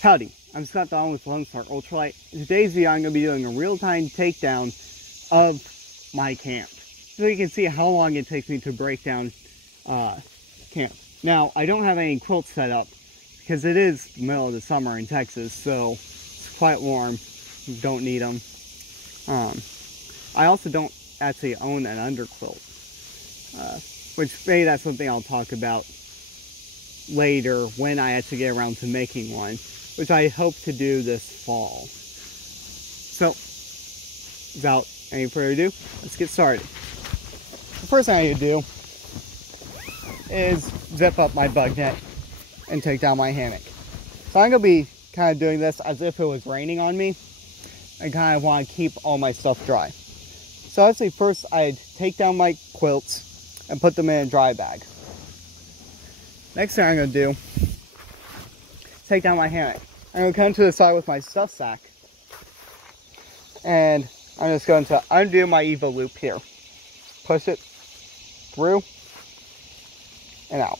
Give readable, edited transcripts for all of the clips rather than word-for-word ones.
Howdy, I'm Scott Don with Lone Star Ultralight. In today's video, I'm going to be doing a real-time takedown of my camp, so you can see how long it takes me to break down camp. Now, I don't have any quilts set up because it is the middle of the summer in Texas, so it's quite warm. Don't need them. I also don't actually own an underquilt, which maybe that's something I'll talk about later when I actually get around to making one, which I hope to do this fall. So, without any further ado, let's get started. The first thing I need to do is zip up my bug net and take down my hammock. So I'm going to be kind of doing this as if it was raining on me. I kind of want to keep all my stuff dry. So actually first I'd take down my quilts and put them in a dry bag. Next thing I'm going to do, take down my hammock. I'm going to come to the side with my stuff sack, and I'm just going to undo my EVO loop here. Push it through and out,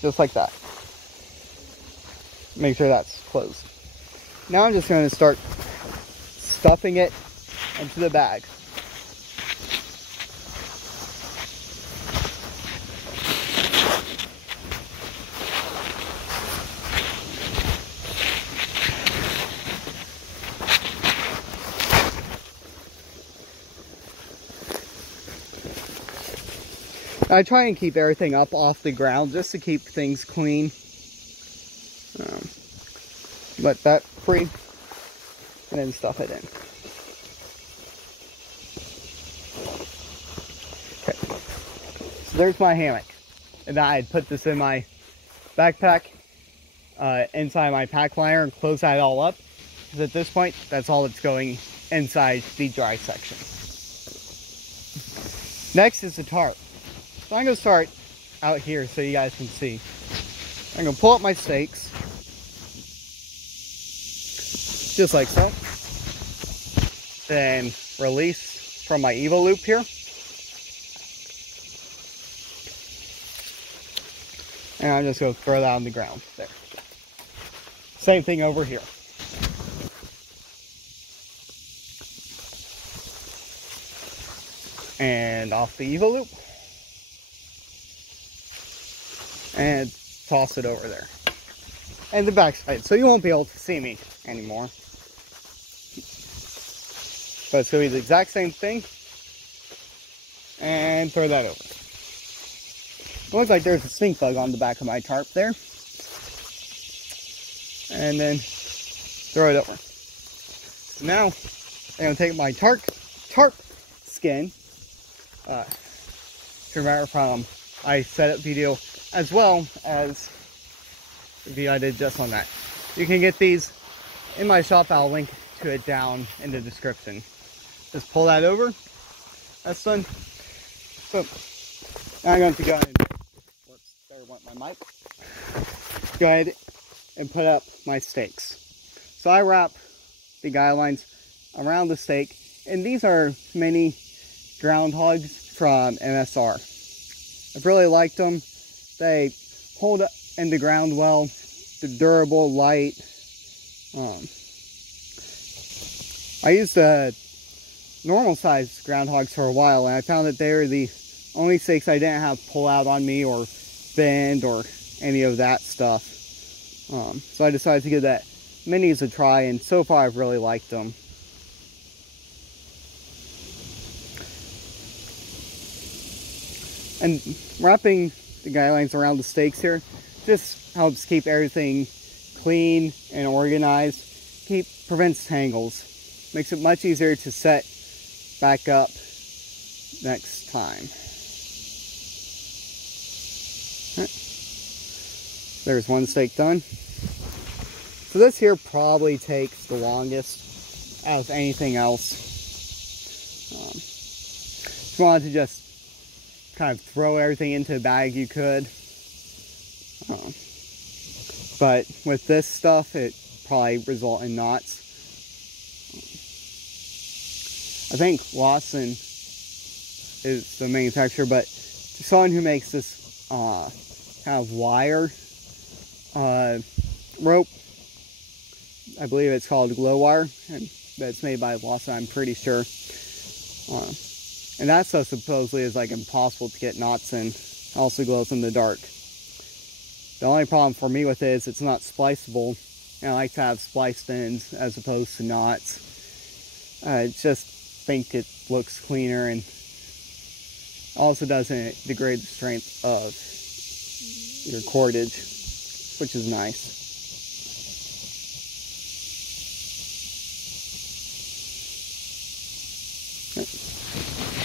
just like that. Make sure that's closed. Now I'm just going to start stuffing it into the bag. I try and keep everything up off the ground just to keep things clean. Let that free and then stuff it in. Okay, so there's my hammock. And I had put this in my backpack inside my pack liner and close that all up. Because at this point, that's all that's going inside the dry section. Next is the tarp. So I'm going to start out here so you guys can see. I'm going to pull up my stakes, just like so. Then release from my EVO loop here. And I'm just going to throw that on the ground there. Same thing over here. And off the EVO loop. And toss it over there. And the backside, so you won't be able to see me anymore. But it's going to be the exact same thing. And throw that over. It looks like there's a stink bug on the back of my tarp there. And then throw it over. So now I'm going to take my tarp skin. Remember from I set up video, as well as the video I did just on that. You can get these in my shop. I'll link to it down in the description. Just pull that over. That's done. So now I'm going to go ahead and, whoops, there went my mic. Go ahead and put up my stakes. So I wrap the guy lines around the stake, and these are mini groundhogs from MSR. I've really liked them. They hold up in the ground well. They're durable, light. I used normal sized groundhogs for a while, and I found that they were the only stakes I didn't have pull out on me or bend or any of that stuff. So I decided to give that minis a try, and so far I've really liked them. And wrapping the guy lines around the stakes here just helps keep everything clean and organized. Prevents tangles. Makes it much easier to set back up next time. Right. There's one stake done. So this here probably takes the longest out of anything else. If you wanted to just kind of throw everything into a bag, you could. But with this stuff, it probably result in knots. I think Lawson is the manufacturer, but someone who makes this kind of wire rope I believe it's called Glow Wire, and that's made by Lawson, I'm pretty sure. And that stuff supposedly is like impossible to get knots in. Also glows in the dark. The only problem for me with it is it's not spliceable. And I like to have spliced ends as opposed to knots. I just think it looks cleaner, and also doesn't degrade the strength of your cordage, which is nice.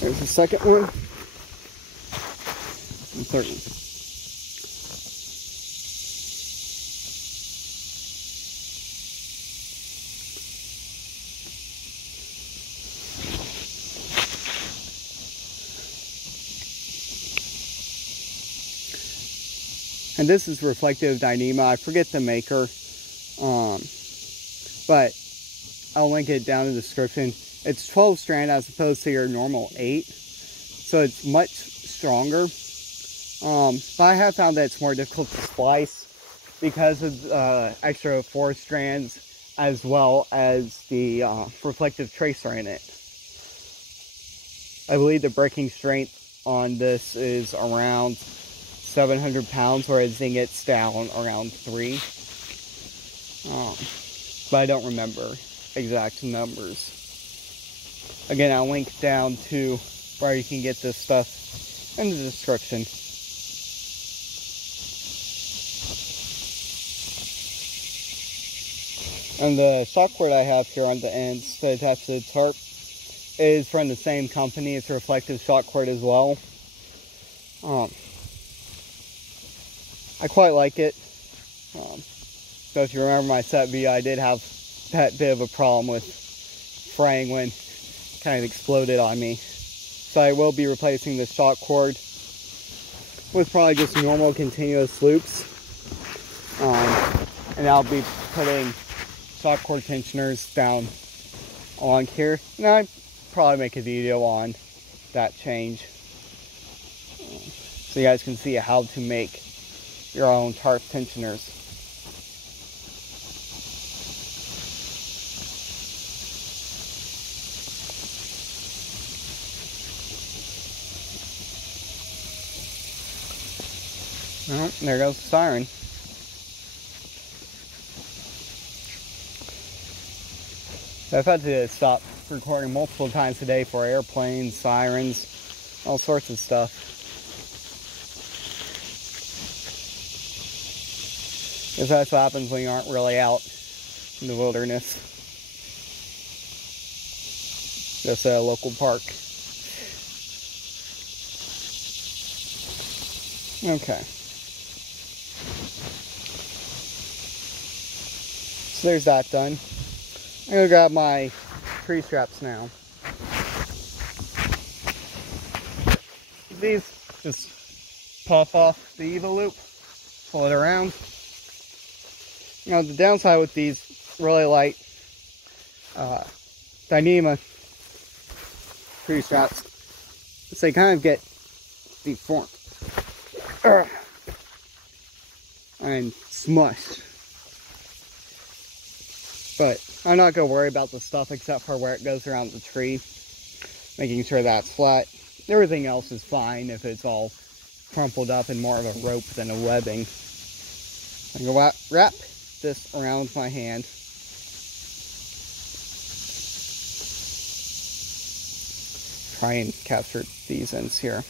There's the second one. And third one. And this is reflective Dyneema. I forget the maker, but I'll link it down in the description. It's 12 strand as opposed to your normal 8, so it's much stronger. But I have found that it's more difficult to splice because of extra 4 strands, as well as the reflective tracer in it. I believe the breaking strength on this is around 700 pounds, whereas Zingit's down around 3. But I don't remember exact numbers. Again, I'll link down to where you can get this stuff in the description. And the shock cord I have here on the ends to attach to the tarp is from the same company. It's a reflective shock cord as well. I quite like it. So if you remember my set video, I did have that bit of a problem with fraying when it kind of exploded on me. So I will be replacing the shock cord with probably just normal continuous loops. And I'll be putting shock cord tensioners down along here. And I'll probably make a video on that change, so you guys can see how to make your own tarp tensioners. Oh, there goes the siren. So I've had to stop recording multiple times a day for airplanes, sirens, all sorts of stuff. Because that's what happens when you aren't really out in the wilderness. Just a local park. Okay. So there's that done. I'm going to grab my tree straps now. These just pop off the EVA loop, pull it around. You know, the downside with these really light Dyneema tree straps is they kind of get deformed and smushed. But I'm not going to worry about the stuff except for where it goes around the tree, making sure that's flat. Everything else is fine if it's all crumpled up in more of a rope than a webbing. I'm going to wrap this around my hand. Try and capture these ends here.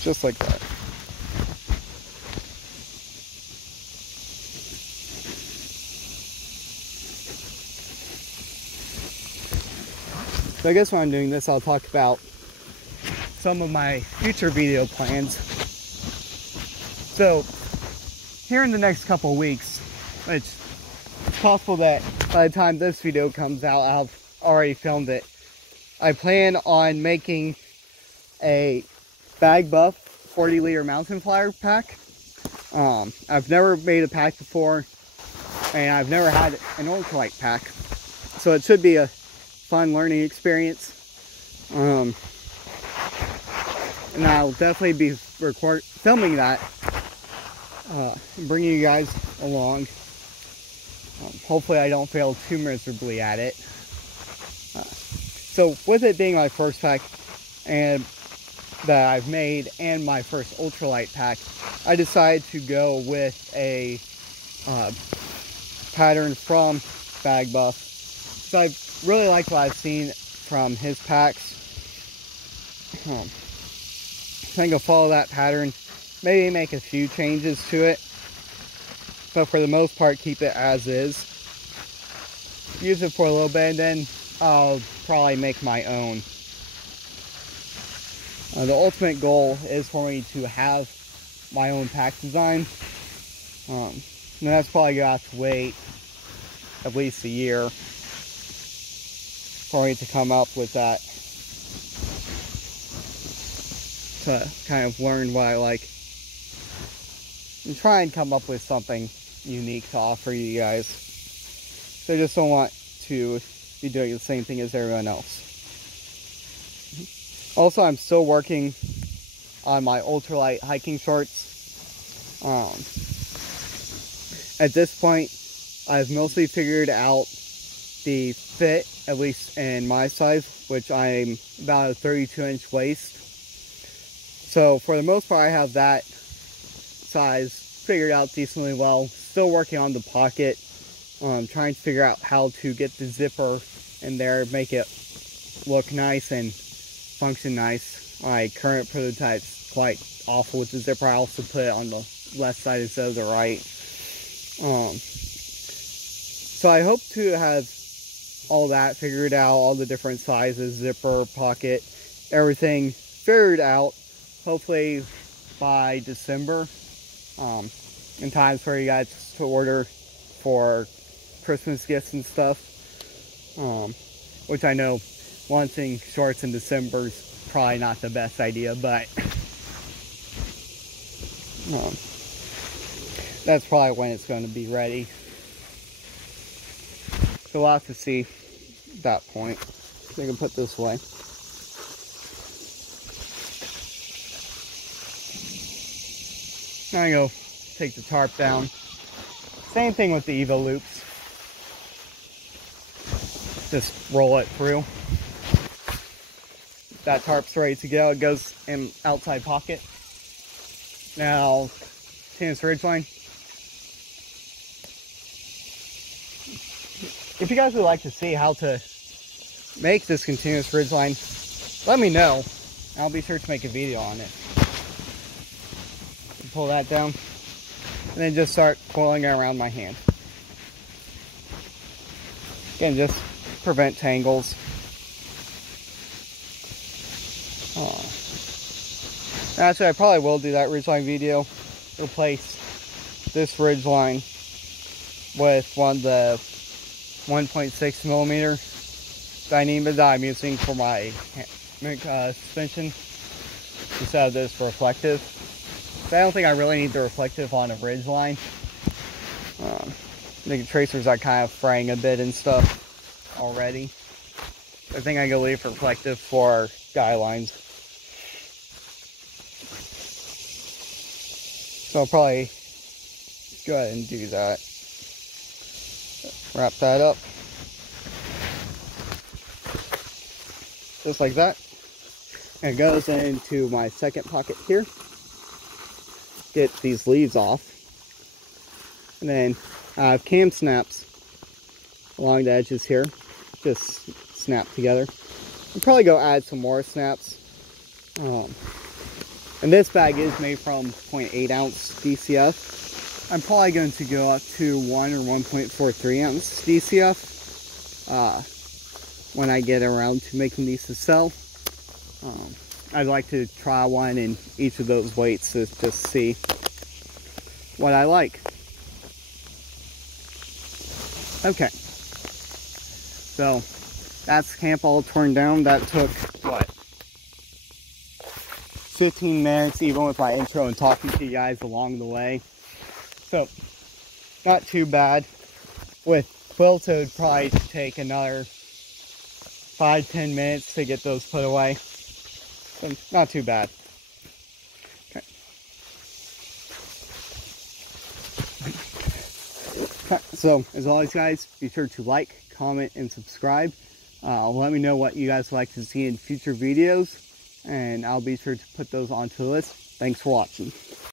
Just like that. So I guess while I'm doing this, I'll talk about some of my future video plans. So here in the next couple weeks, it's possible that by the time this video comes out, I've already filmed it. I plan on making a Bag Buff 40-liter mountain flyer pack. I've never made a pack before, and I've never had an ultralight pack, so it should be a fun learning experience. and I'll definitely be filming that, bringing you guys along. Hopefully I don't fail too miserably at it. So with it being my first pack and that I've made and my first ultralight pack, I decided to go with a pattern from Bag Buff. So I really like what I've seen from his packs. I think I'll follow that pattern, maybe make a few changes to it, but for the most part keep it as is. Use it for a little bit and then I'll probably make my own. The ultimate goal is for me to have my own pack design. And that's probably going to have to wait at least a year for me to come up with that. To kind of learn what I like. And try and come up with something unique to offer you guys. So I just don't want to be doing the same thing as everyone else. Also, I'm still working on my ultralight hiking shorts. At this point, I've mostly figured out the fit, at least in my size, which I'm about a 32-inch waist. So for the most part, I have that size figured out decently well. Still working on the pocket. Trying to figure out how to get the zipper in there, make it look nice and function nice. My current prototype's quite awful with the zipper. I also put it on the left side instead of the right. So I hope to have all that figured out, all the different sizes, zipper, pocket, everything figured out, hopefully by December, in time for you guys to order for Christmas gifts and stuff, which I know launching shorts in December is probably not the best idea, but that's probably when it's going to be ready. So we'll have to see at that point. So I can put this away. Now I go take the tarp down. Same thing with the Evo loops. Just roll it through. That tarp's ready to go. It goes in outside pocket. Now, continuous ridgeline. If you guys would like to see how to make this continuous ridgeline, let me know. I'll be sure to make a video on it. Pull that down, and then just start coiling it around my hand. Again, just prevent tangles. Actually, I probably will do that ridgeline video. Replace this ridgeline with one of the 1.6 millimeter Dyneema that I'm using for my suspension instead of this reflective. I don't think I really need the reflective on a ridgeline. The tracers are kind of fraying a bit and stuff already. I think I can leave reflective for guy lines. So I'll probably go ahead and do that. Wrap that up. Just like that. And it goes into my second pocket here. Get these leaves off. And then I have cam snaps along the edges here. Just snap together. I'll probably go add some more snaps. And this bag is made from 0.8 ounce DCF. I'm probably going to go up to 1 or 1.43 ounce DCF when I get around to making these to sell. I'd like to try one in each of those weights to just see what I like. Okay, so that's camp all torn down. That took, what, 15 minutes, even with my intro and talking to you guys along the way. So, not too bad. With quilts, it would probably take another 5-10 minutes to get those put away. So, not too bad. So, as always, guys, be sure to like, comment, and subscribe. Let me know what you guys would like to see in future videos, and I'll be sure to put those onto the list. Thanks for watching.